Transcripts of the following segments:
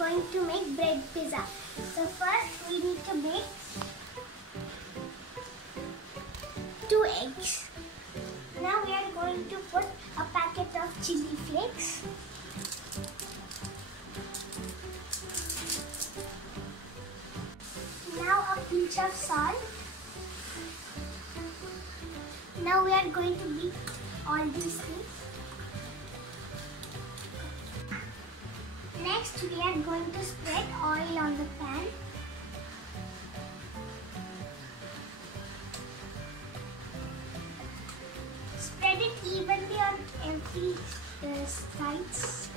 going to make bread pizza. So first we need to make 2 eggs. Now we are going to put a packet of chili flakes. Now a pinch of salt. Now we are going to beat all these things. Next we are going to spread oil on the pan. Spread it evenly on every sides.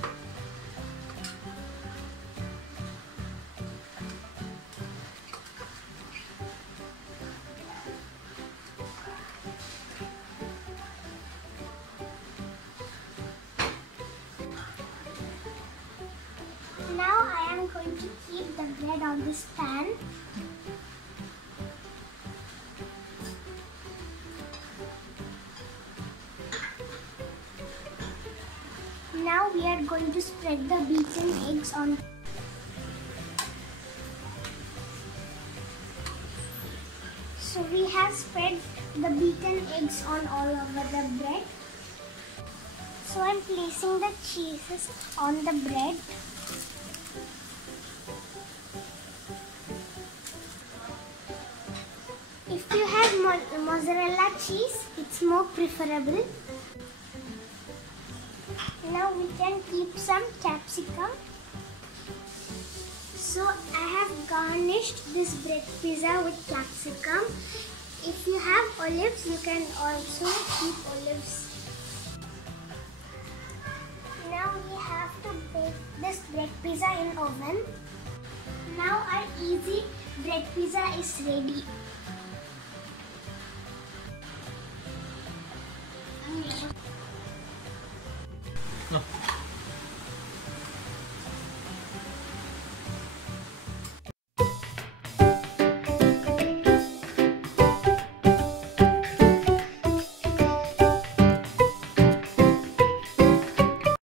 Now I am going to keep the bread on this pan. Now we are going to spread the beaten eggs on. So we have spread the beaten eggs on all over the bread. So I am placing the cheeses on the bread. If you have mozzarella cheese, it's more preferable. Now we can keep some capsicum. So I have garnished this bread pizza with capsicum. If you have olives, you can also keep olives. Now we have to bake this bread pizza in oven. Now our easy bread pizza is ready.